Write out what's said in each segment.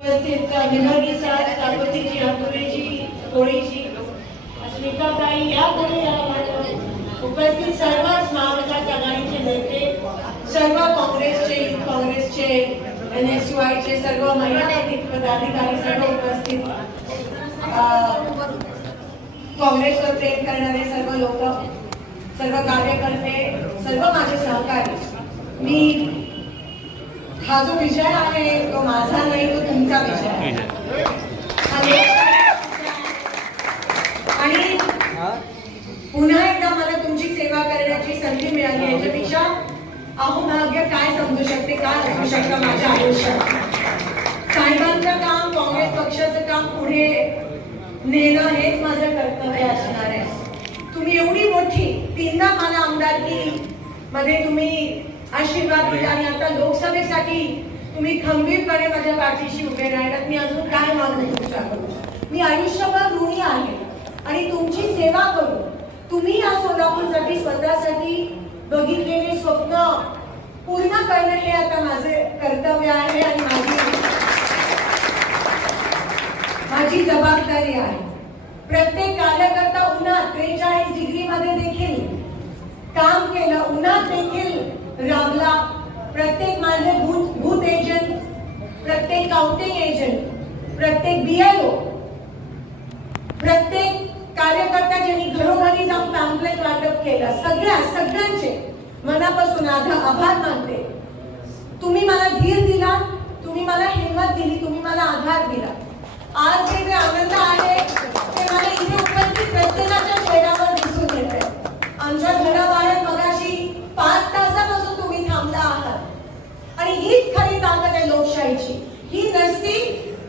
उपस्थित निलंगी साहेब, काकोतीची, आंबोलीची, कोळीची, अस्मिताताई यापुढे उपस्थित सर्व महाविकास आघाडीचे नेते, सर्व काँग्रेसचे NSUI सर्व महिला पदाधिकारी, सर्व उपस्थित काँग्रेसवर प्रेम करणारे सर्व लोक, सर्व कार्यकर्ते, सर्व माझे सहकारी, मी हा जो विषय आहे तो माझा नाही, तो तुमचा विषय आहे आणि पुन्हा एकदा मला तुमची सेवा करण्याची संधी मिळाली याच्यापेक्षा अहोभाग्य काय समजू शकते, काय असू शकतं माझ्या आयुष्यात. साहेबांचं काम, काँग्रेस पक्षाचं काम पुढे नेणं हेच माझं कर्तव्य असणार आहे. तुम्ही एवढी मोठी 3दा मला आमदारकी मध्ये तुम्ही आशीर्वाद दिला आणि आता लोकसभेसाठी तुम्ही खंबीरपणे माझ्या पाठीशी उभे राहिलात. मी अजून काय मागू तुमच्याकडून. मी आयुष्यभर ऋणी आहे आणि तुमची सेवा करू. तुम्ही या सोलापूरसाठी स्वतःसाठी बघितलेले स्वप्न पूर्ण करणं हे आता माझे कर्तव्य आहे आणि माझी जबाबदारी आहे. प्रत्येक कार्यकर्ता उन्हात 43 डिग्री मध्ये देखील काम केलं, उन्हात देखील राबला. प्रत्येक माझे बूथ एजंट, प्रत्येक काउंटिंग एजंट, प्रत्येक BLO, प्रत्येक कार्यकर्ता ज्यांनी घरोघरी जाऊन पॅम्पलेट वाटप केलं, सगळ्यांचे मनापासून आभार मानते. तुम्ही मला धीर दिला, तुम्ही मला हिंमत दिली, तुम्ही मला आधार दिला. आज जे आनंद आहे ते मला इथे उपस्थित प्रत्येकाच्या चेहऱ्यावर दिसून येते. आमच्या घराबाहेर मगाशी 5 तासापासून तुम्ही थांबला आहात आणि हीच खरी ताकद आहे लोकशाहीची. ही नसती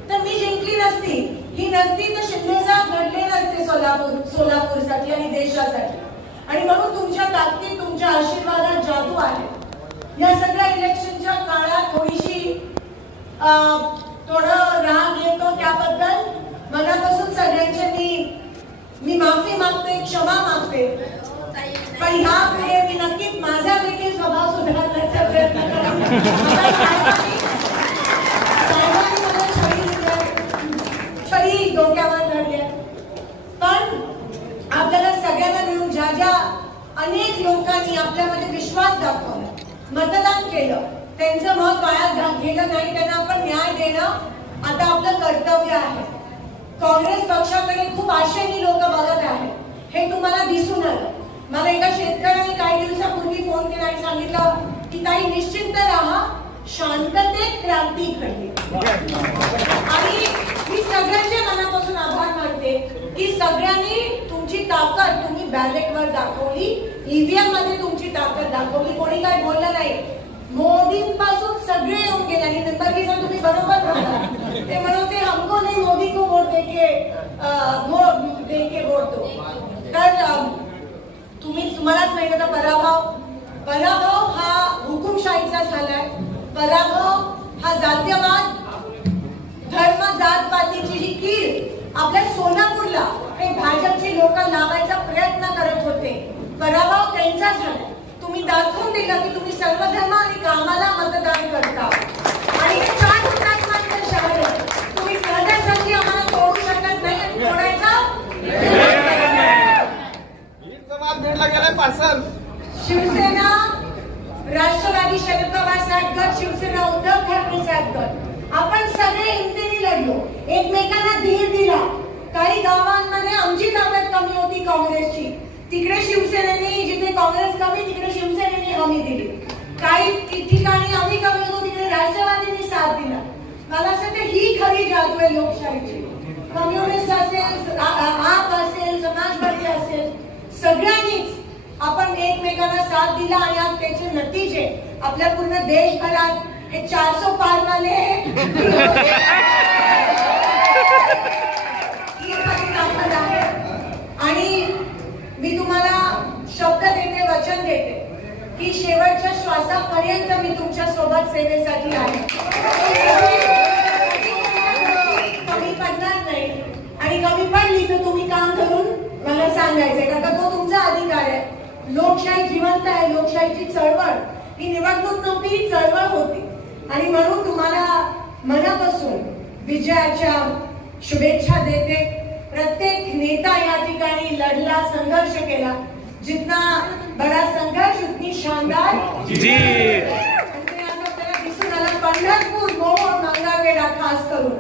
तर मी जिंकली नसती, ही नसती तर शिंदे साहेब घडले नसते सोलापूरसाठी आणि देशासाठी. आणि म्हणून तुमच्या ताकदीत, तुमच्या आशीर्वादात जादू आहे. या सगळ्या इलेक्शनच्या काळात थोडीशी थोडं राग येतो, त्याबद्दल मनापासून सगळ्यांचे मी माफी मागते, क्षमा मागते. पण ह्यापुढे मी नक्कीच माझा देखील स्वभाव सुधारण्याचा प्रयत्न करेन. साहेबांनी मला छडी डोक्यावर धरली, पण आपल्याला सगळ्यांना मिळून ज्या अनेक लोकांनी आपल्यामध्ये विश्वास दाखवला, मतदान केलं, त्यांचं मत वाया गेलं नाही, त्यांना आपण न्याय देणं आता आपलं कर्तव्य आहे. काँग्रेस पक्षाकडे खूप आशेने लोक बघत आहेत, हे तुम्हाला दिसून आलं. मला एका शेतकऱ्याने काही दिवसापूर्वी फोन केला आणि सांगितलं की ताई निश्चिंत राहा, शांततेत क्रांती घडली. आणि मी सगळ्यांचे मनापासून आभार मानते की सगळ्यांनी तुमची ताकद तुम्ही बॅलेटवर दाखवली, EVM मध्ये तुमची ताकद दाखवली. कोणी काय बोललं नाही. मोदींपासून सगळे येऊन गेले आणि नंतर तुम्ही बरोबर बोलला. ते म्हणते हमको नाही, मोदी को वोट देके वोट दो. तर तुम्हालाच माहिती होता पराभव हा हुकुमशाहीचा झालाय. पराभव हा जातीयवाद, धर्म, जात पातीची जी कीड आपल्या सोलापूरला हे भाजपचे लोक लावायचा प्रयत्न करत होते, पराभव त्यांचा झाला. तुम्ही दाखवून दिलं की तुम्ही सर्व धर्म आणि कामाला मतदान करता आणि हे 4 हुतात्म्यांचं शहर आहे. तुम्ही सहजासहजी आम्हाला तोडू शकत नाही आणि तोडायचा शिवसेना, राष्ट्रवादी शरद पवार साहेब गट, शिवसेना उद्धव ठाकरे साहेब गट, आपण सगळे हिमतीने लढलो, एकमेकांना धीर दिला. काही गावांमध्ये आमची ताकद कमी होती काँग्रेसची, तिकडे शिवसेनेने, जिथे काँग्रेस कमी तिकडे शिवसेनेने हमी दिली. काही ठिकाणी आम्ही कमी होतो, तिकडे राष्ट्रवादीने साथ दिला. मला असं वाटतं ही खरी जादू आहे लोकशाहीची. कम्युनिस्ट असेल, आप असेल, समाजवादी असेल, सगळ्यांनीच आपण एकमेकांना साथ दिला आणि आज त्याचे नतीजे आपल्या पूर्ण देशभरात हे 400 पार वाले आणि मी तुम्हाला शब्द देते, वचन देते की शेवटच्या श्वासापर्यंत मी तुमच्या सोबत सेवेसाठी आहे. कमी पडणार नाही आणि कमी पडली तर तुम्ही काम करून मला सांगायचंय, कारण तो तुमचा अधिकार आहे. लोकशाही जिवंत आहे, लोकशाहीची चळवळ ही निवडणूक नव्हती, चळवळ होती. आणि म्हणून तुम्हाला मनापासून विजयाच्या शुभेच्छा देते. प्रत्येक नेता या ठिकाणी लढला, संघर्ष केला. जितना बड़ा संघर्ष उतनी शानदार जी. आपल्याला दिसून आलं. पंढरपूर मोहोळ मंगळवेढा खास करून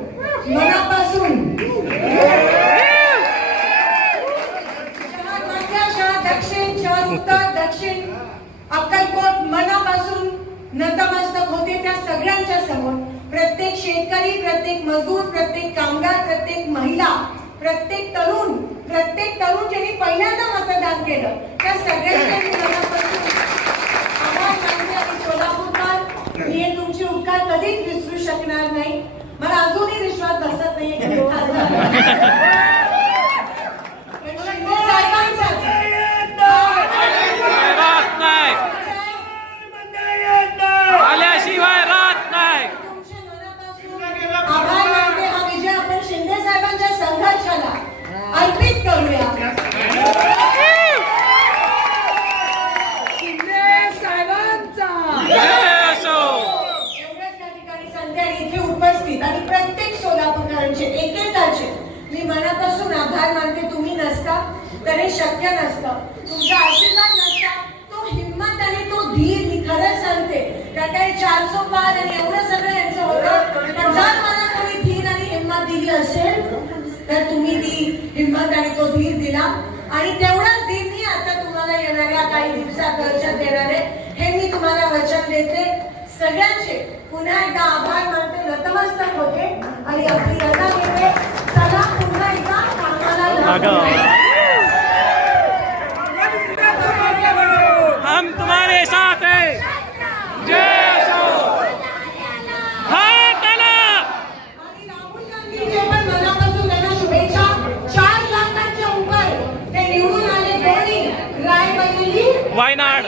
मनापासून शहर मध्य, शहर दक्षिण, शहर उत्तर, दक्षिण, अक्कलकोट मनापासून नतमस्तक होते त्या सगळ्यांच्या समोर. प्रत्येक शेतकरी, प्रत्येक मजूर, प्रत्येक कामगार, प्रत्येक महिला, प्रत्येक तरुण ज्यांनी पहिल्यांदा मतदान केलं त्या सगळ्यांच्या मनापासून आभार मानते. आणि सोलापूरकर, मी हे तुमचे उपकार कधीच विसरू शकणार नाही. मला अजूनही विश्वास बसत नाहीये की तो खासदार आल्याशिवाय राहत नाही. आभार मानते. हा विजय आपण शिंदे साहेबांच्या संघर्षाला अर्पित करूया. शिंदे साहेबांचा एवढ्याच या ठिकाणी संधी आणि इथे उपस्थित आणि प्रत्येक सोलापूरकरांचे एकेकाचे मी मनापासून आभार मानते. तुम्ही नसता तर हे शक्य नसतं. तुमचा आशीर्वाद नसता, तो हिंमत आणि तो धीर, मी खरंच सांगते कारण काही 400 पार आणि एवढं सगळं यांचं होतं. पण जर मला कोणी धीर आणि हिंमत दिली असेल तर तुम्ही ती हिंमत आणि तो धीर दिला. आणि तेवढाच धीर मी आता तुम्हाला येणाऱ्या काही दिवसात वर्षात देणार आहे, हे मी तुम्हाला वचन देते. सगळ्यांचे पुन्हा एकदा आभार मानते, नतमस्तक होते आणि आपली रजा घेते. चला पुन्हा एकदा कामाला हम तुम्हारे साथ हैं. जय असो. हात आला. आणि राहुल गांधीचे पण मनापासून त्यांना शुभेच्छा. 4 लाखांच्या उपर ते निवडून आले. दोन्ही रायबरेली वायनाड.